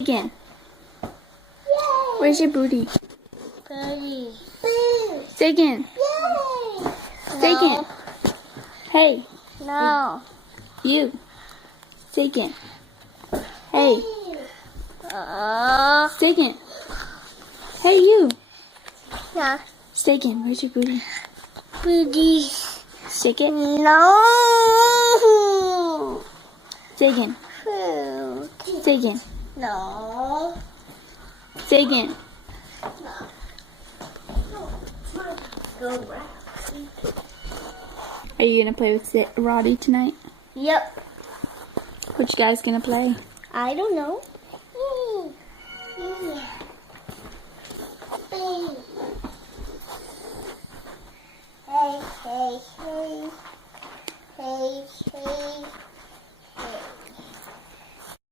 Sagan, where's your booty? Booty. Sagan, Yay. Sagan, hey, No. you, Sagan, hey, Sagan, hey you, No. Sagan, where's your booty? Booty. Sagan, No. Sagan, Booty. Sagan, No. Sagan. Go round. Are you gonna play with Roddy tonight? Yep. Which guy's gonna play? I don't know. Hey, hey, hey. Hey, hey, hey.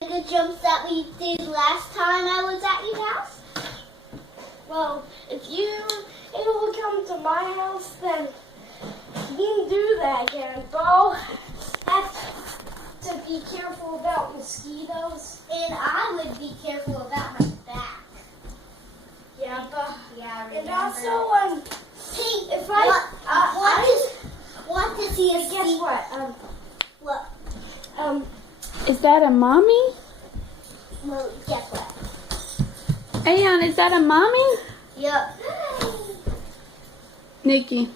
The jumps that we did last time I was at your house? Well, if you will come to my house, then you can do that again. But I'll have to be careful about mosquitoes. And I would be careful about my back. Yeah, but Yeah, and remember. also Hey, if I what does he guess see? what What? Is that a mommy? Well, guess what? Aeon, is that a mommy? Yep. Nikki.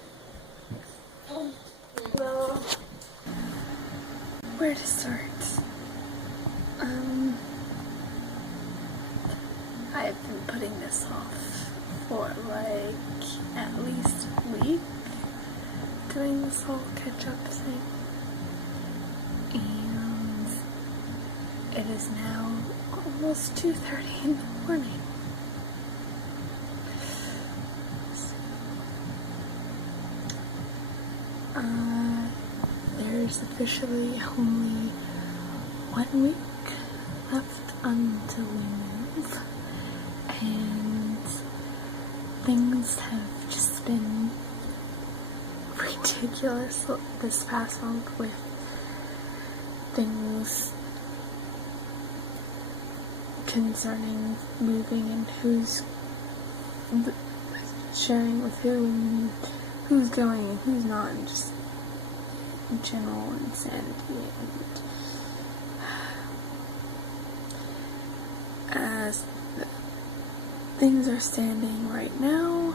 well, Where to start? I've been putting this off for like at least a week, doing this whole catch-up thing, and it is now almost 2:30 in the morning. There's officially only 1 week left until we move, and things have just been ridiculous this past month with things concerning moving and who's sharing with who and who's going and who's not, and just general insanity. And as things are standing right now,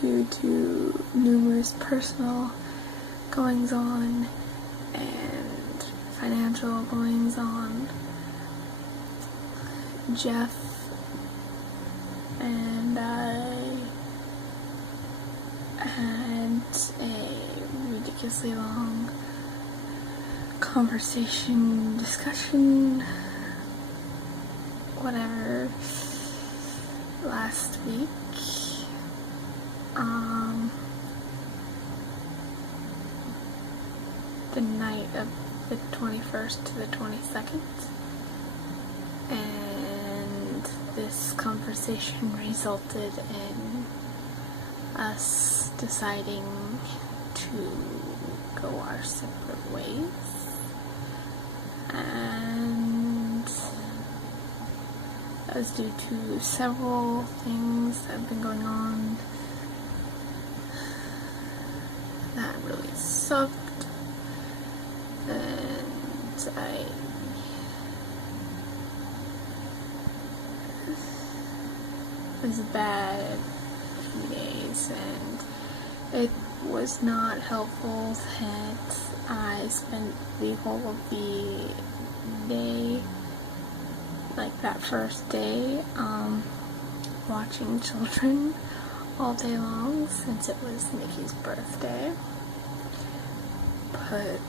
due to numerous personal goings on and financial goings on, Jeff and I had a ridiculously long conversation, discussion, whatever, last week. The night of the 21st to the 22nd. And this conversation resulted in us deciding to go our separate ways, and that was due to several things that have been going on that really sucked, and it was a bad few days, and it was not helpful that I spent the whole of the day, like that first day, watching children all day long since it was Nikki's birthday. But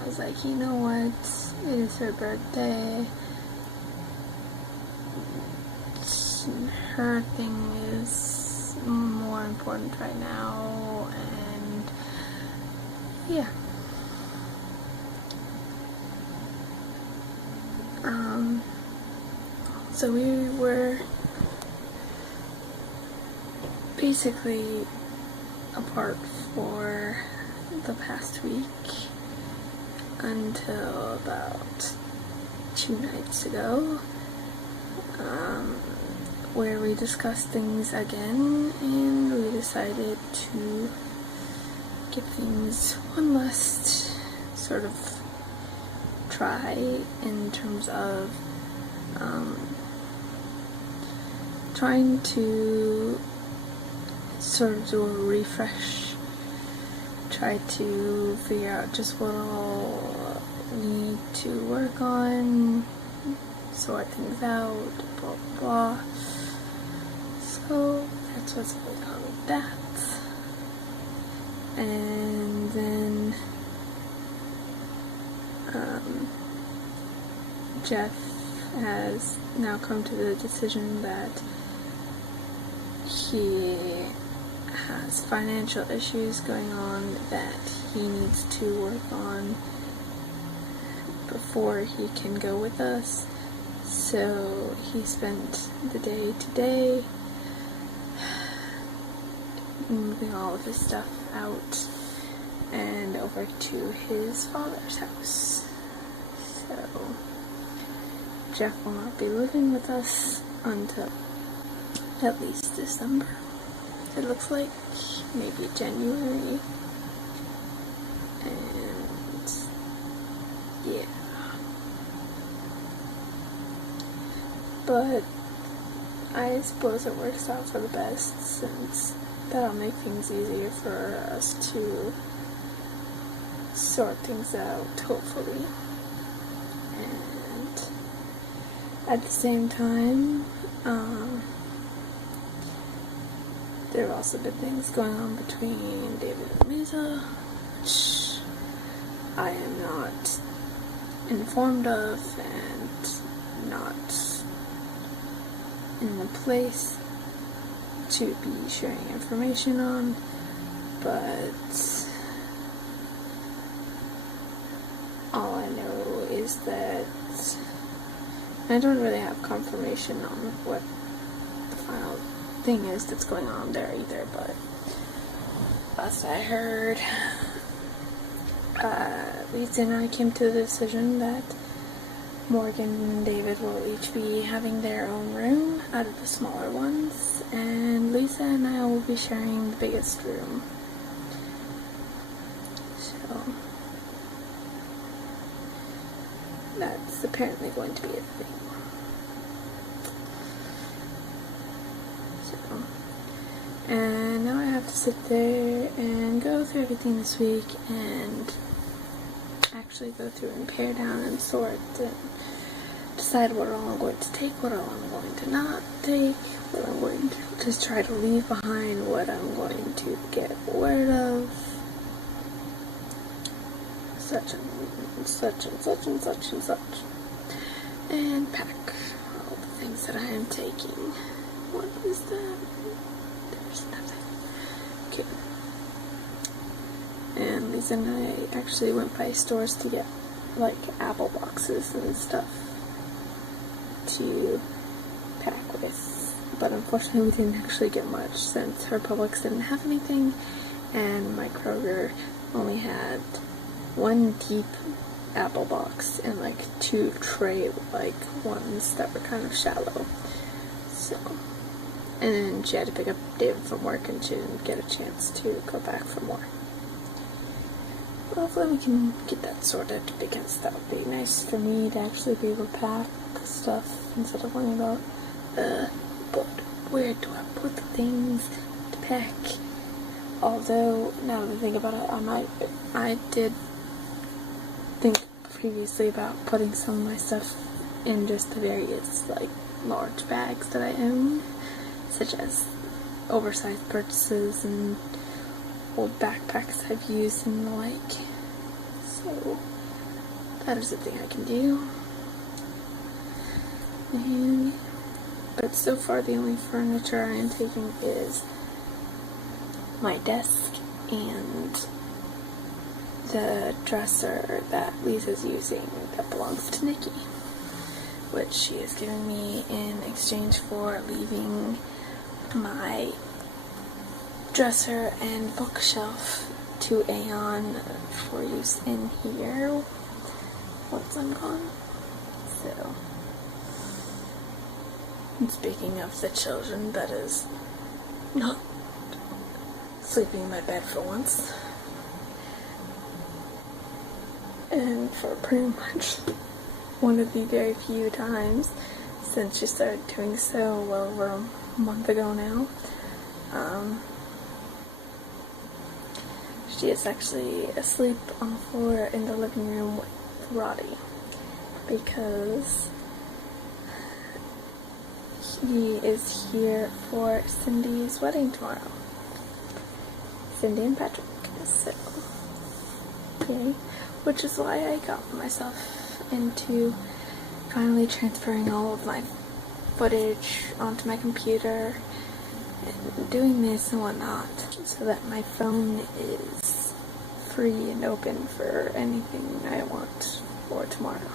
I was like, you know what, it is her birthday. Her thing is more important right now, and yeah. So we were basically apart for the past week until about 2 nights ago, where we discussed things again, and we decided to give things one last sort of try in terms of trying to sort of do a refresh, try to figure out just what all we need to work on, sort things out, blah blah blah. So that's what's going on with that. And then Jeff has now come to the decision that he has financial issues going on that he needs to work on before he can go with us. So he spent the day today moving all of his stuff out and over to his father's house. So Jeff will not be living with us until at least December. It looks like maybe January. And yeah. But I suppose it works out for the best, since that'll make things easier for us to sort things out, hopefully. And at the same time, there have also been things going on between David and Lisa, which I am not informed of and not in the place to be sharing information on, but all I know is that I don't really have confirmation on what the final thing is that's going on there either, but last I heard, Lisa and I came to the decision that Morgan and David will each be having their own room out of the smaller ones, and Lisa and I will be sharing the biggest room. So that's apparently going to be a thing. So, and now I have to sit there and go through everything this week and actually go through and pare down and sort and decide what all I'm going to take, what all I'm going to not take, what I'm going to just try to leave behind, what I'm going to get rid of, such and such and such and such and such, and pack all the things that I am taking. What is that? There's nothing. Okay. And Lisa and I actually went by stores to get like apple boxes and stuff to pack with, but unfortunately we didn't actually get much since her Publix didn't have anything and my Kroger only had one deep apple box and like 2 tray like ones that were kind of shallow. So, and then she had to pick up David from work and she didn't get a chance to go back for more. Hopefully we can get that sorted, because that would be nice for me to actually be able to pack stuff instead of worrying about but where do I put the things to pack. Although now that I think about it, I did think previously about putting some of my stuff in just the various like large bags that I own, such as oversized purchases and old backpacks I've used and the like. So that is a thing I can do. And but so far the only furniture I am taking is my desk and the dresser that Lisa's using that belongs to Nikki, which she is giving me in exchange for leaving my dresser and bookshelf to Aeon for use in here once I'm gone. So, and speaking of the children, that is not sleeping in my bed for once. And for pretty much one of the very few times since she started doing so well over a month ago now. She is actually asleep on the floor in the living room with Roddy because he is here for Cindy's wedding tomorrow. Cindy and Patrick. So, yay. Which is why I got myself into finally transferring all of my footage onto my computer and doing this and whatnot so that my phone is free and open for anything I want for tomorrow.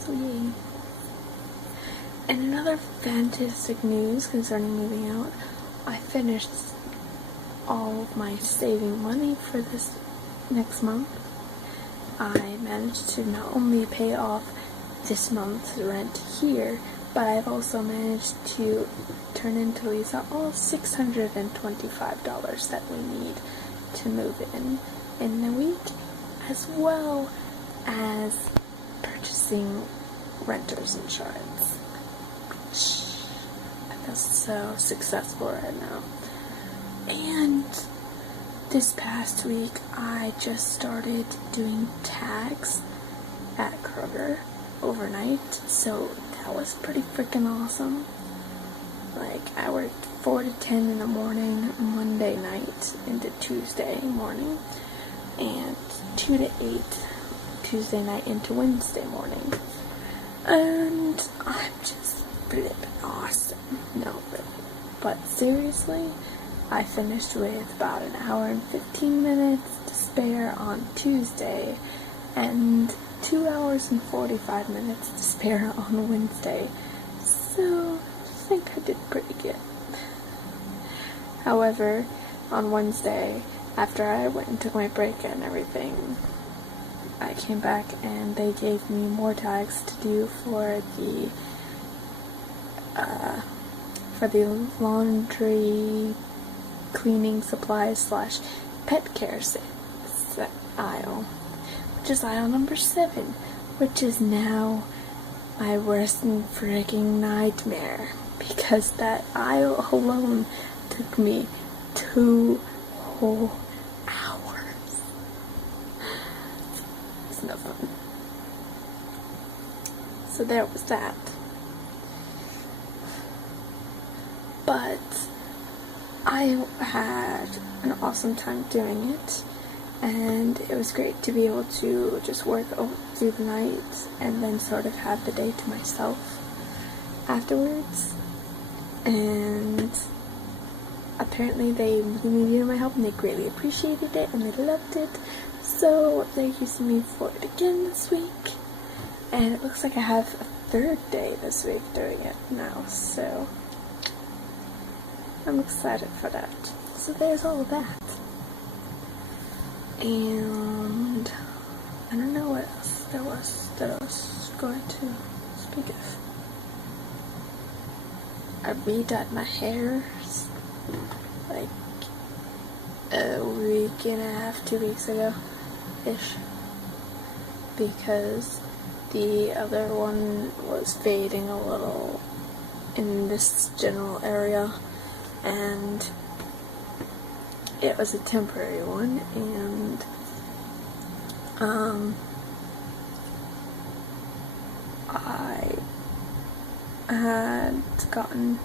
So yay. And another fantastic news concerning moving out, I finished all of my saving money for this next month. I managed to not only pay off this month's rent here, but I've also managed to turn into Lisa all $625 that we need to move in a week, as well as purchasing renter's insurance. I feel so successful right now. And this past week, I just started doing tags at Kroger overnight, so that was pretty freaking awesome. Like, I worked 4 to 10 in the morning, Monday night into Tuesday morning, and 2 to 8 Tuesday night into Wednesday morning. And I'm just flipping awesome. No, really. But seriously, I finished with about an hour and 15 minutes to spare on Tuesday and 2 hours and 45 minutes to spare on Wednesday. So, I think I did pretty good. However, on Wednesday, after I went and took my break and everything, I came back and they gave me more tags to do for the laundry cleaning supplies / pet care aisle, which is aisle number 7, which is now my worst freaking nightmare, because that aisle alone took me 2 whole hours. It's no fun. So there was that. But I had an awesome time doing it, and it was great to be able to just work through the night and then sort of have the day to myself afterwards. And apparently they really needed my help and they greatly appreciated it and they loved it, so they're using me for it again this week, and it looks like I have a 3rd day this week doing it now, so I'm excited for that. So there's all of that. And I don't know what else there was that I was going to speak of. I redyed my hair like a week and a half, 2 weeks ago-ish, because the other one was fading a little in this general area, and it was a temporary one, and I had gotten,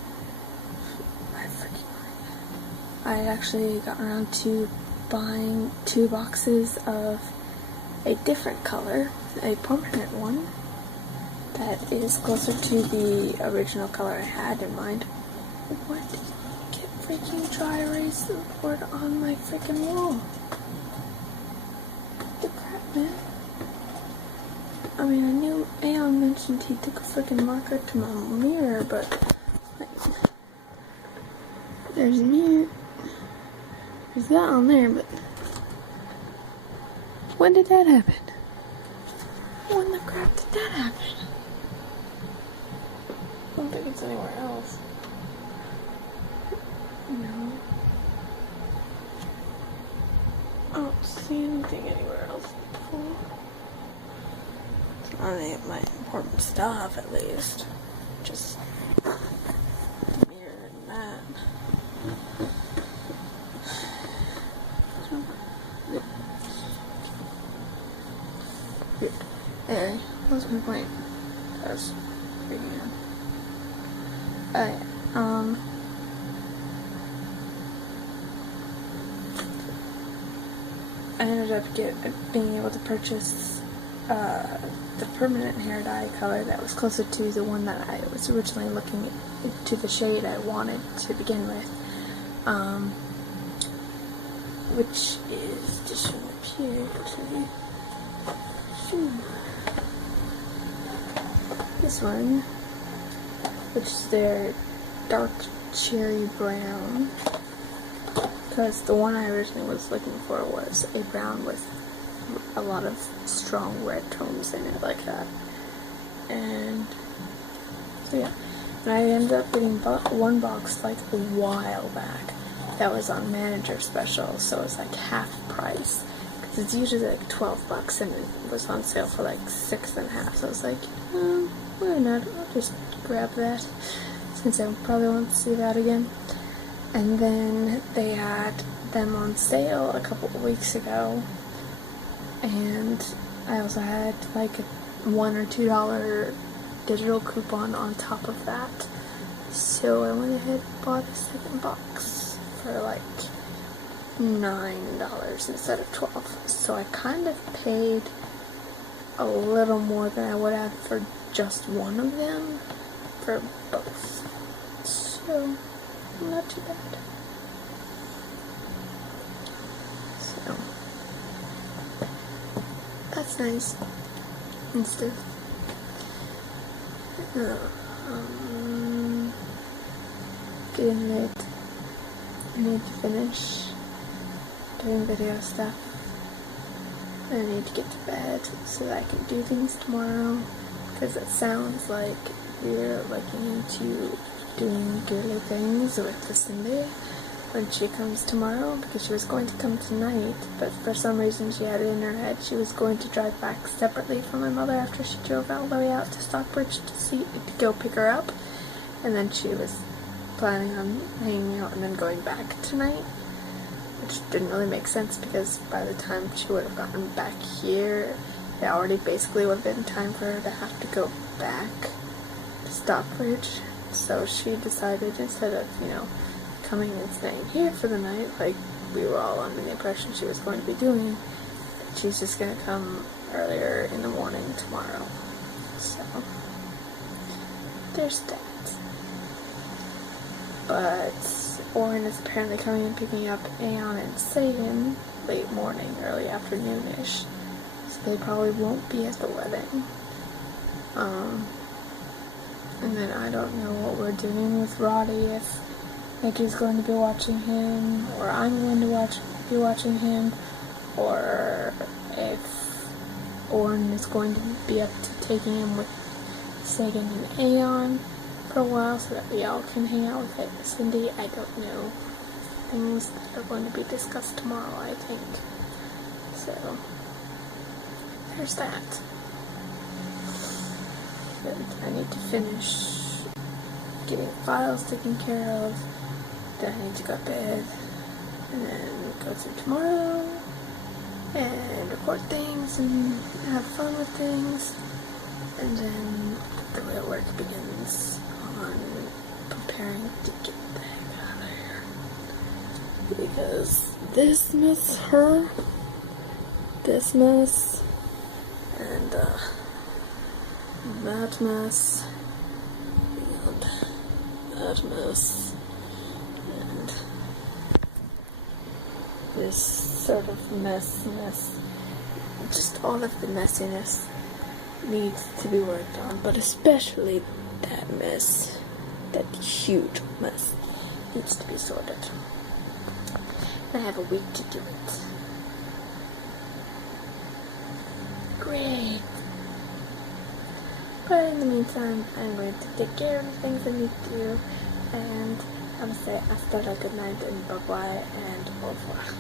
I had actually gotten around to buying 2 boxes of a different color, a permanent one that is closer to the original color I had in mind. What? Get freaking dry erase the board on my freaking wall. What the crap, man? I mean, I knew Aeon mentioned he took a freaking marker to my mirror, but like, there's He's got on there, but when did that happen? When the crap did that happen? I don't think it's anywhere else. No. I don't see anything anywhere else. It's not any of my important stuff, at least. Just mirror and that. Weird. Anyway, what's my point? That was freaking out. I ended up being able to purchase the permanent hair dye color that was closer to the one that I was originally looking at, to the shade I wanted to begin with, which is just from up here, actually. This one, which is their dark cherry brown, because the one I originally was looking for was a brown with a lot of strong red tones in it, like that. And so yeah, and I ended up getting one box like a while back that was on manager special, so it's like half price, because it's usually like $12 and it was on sale for like $6.50. So I was like, why not? I'll just grab that, since I probably won't see that again. And then they had them on sale a couple of weeks ago, and I also had like a $1 or $2 digital coupon on top of that, so I went ahead and bought a second box for like $9 instead of $12. So I kind of paid a little more than I would have for just one of them for both, so not too bad. So that's nice and stuff. Getting late. I need to finish doing video stuff. I need to get to bed so that I can do things tomorrow, because it sounds like you're looking into doing girly things with the Cindy when she comes tomorrow, because she was going to come tonight, but for some reason she had it in her head she was going to drive back separately from my mother after she drove all the way out to Stockbridge to go pick her up, and then she was planning on hanging out and then going back tonight, which didn't really make sense, because by the time she would have gotten back here, it already basically would have been time for her to have to go back to Stockbridge. So she decided, instead of, coming and staying here for the night, like we were all under the impression she was going to be doing, that she's just going to come earlier in the morning tomorrow. So there's that. But Oren is apparently coming and picking up Aeon and Sagan late morning, early afternoon-ish, so they probably won't be at the wedding. And then I don't know what we're doing with Roddy, if Nikki's going to be watching him, or I'm going to be watching him, or if Oren is going to be up to taking him with Sagan and Aeon for a while so that we all can hang out with Cindy. I don't know. Things that are going to be discussed tomorrow, I think. So there's that. But I need to finish getting files taken care of. Then I need to go to bed, and then go through tomorrow, and record things, and have fun with things, and then the real work begins on preparing to get the heck out of here. Because this mess, this mess, and that mess, and that mess, and this sort of messiness, just all of the messiness needs to be worked on, but especially that mess, that huge mess, needs to be sorted. I have a week to do it. Great. But in the meantime, I'm going to take care of the things I need to do, and I'm going to say hasta la good night and bye-bye and au revoir.